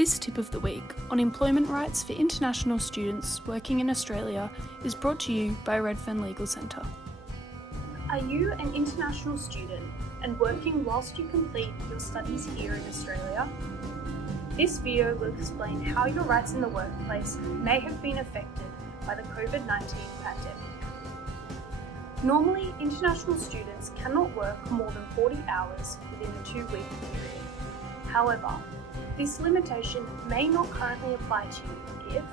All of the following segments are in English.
This tip of the week on employment rights for international students working in Australia is brought to you by Redfern Legal Centre. Are you an international student and working whilst you complete your studies here in Australia? This video will explain how your rights in the workplace may have been affected by the COVID-19 pandemic. Normally, international students cannot work more than 40 hours within a 2-week period. However, this limitation may not currently apply to you if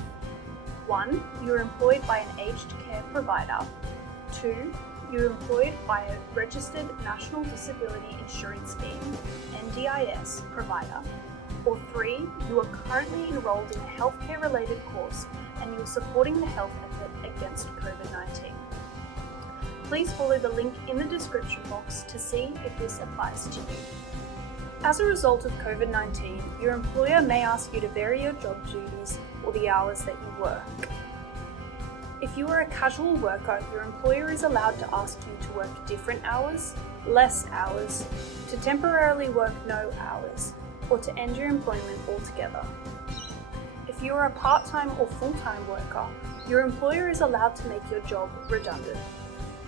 1. You are employed by an aged care provider, 2. You are employed by a registered National Disability Insurance Scheme (NDIS) provider, or 3. You are currently enrolled in a healthcare related course and you are supporting the health effort against COVID-19. Please follow the link in the description box to see if this applies to you. As a result of COVID-19, your employer may ask you to vary your job duties or the hours that you work. If you are a casual worker, your employer is allowed to ask you to work different hours, less hours, to temporarily work no hours, or to end your employment altogether. If you are a part-time or full-time worker, your employer is allowed to make your job redundant.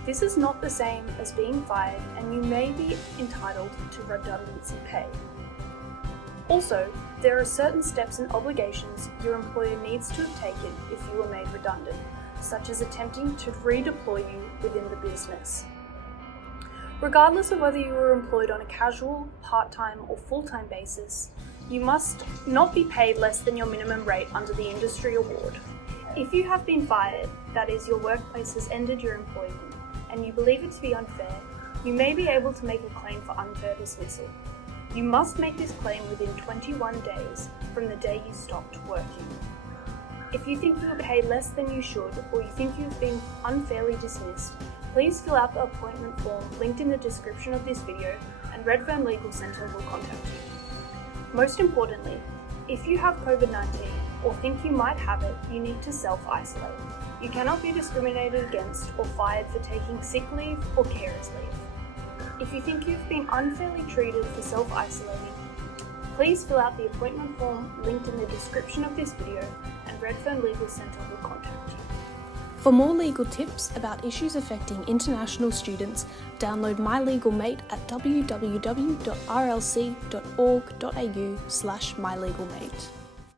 This is not the same as being fired, and you may be entitled to redundancy pay. Also, there are certain steps and obligations your employer needs to have taken if you were made redundant, such as attempting to redeploy you within the business. Regardless of whether you were employed on a casual, part-time or full-time basis, you must not be paid less than your minimum rate under the industry award. If you have been fired, that is, your workplace has ended your employment, and you believe it to be unfair, you may be able to make a claim for unfair dismissal. You must make this claim within 21 days from the day you stopped working. If you think you were paid less than you should, or you think you've been unfairly dismissed, please fill out the appointment form linked in the description of this video and Redfern Legal Centre will contact you. Most importantly, if you have COVID-19 or think you might have it, you need to self-isolate. You cannot be discriminated against or fired for taking sick leave or carer's leave. If you think you've been unfairly treated for self-isolating, please fill out the appointment form linked in the description of this video and Redfern Legal Centre will contact you. For more legal tips about issues affecting international students, download My Legal Mate at www.rlc.org.au/mylegalmate.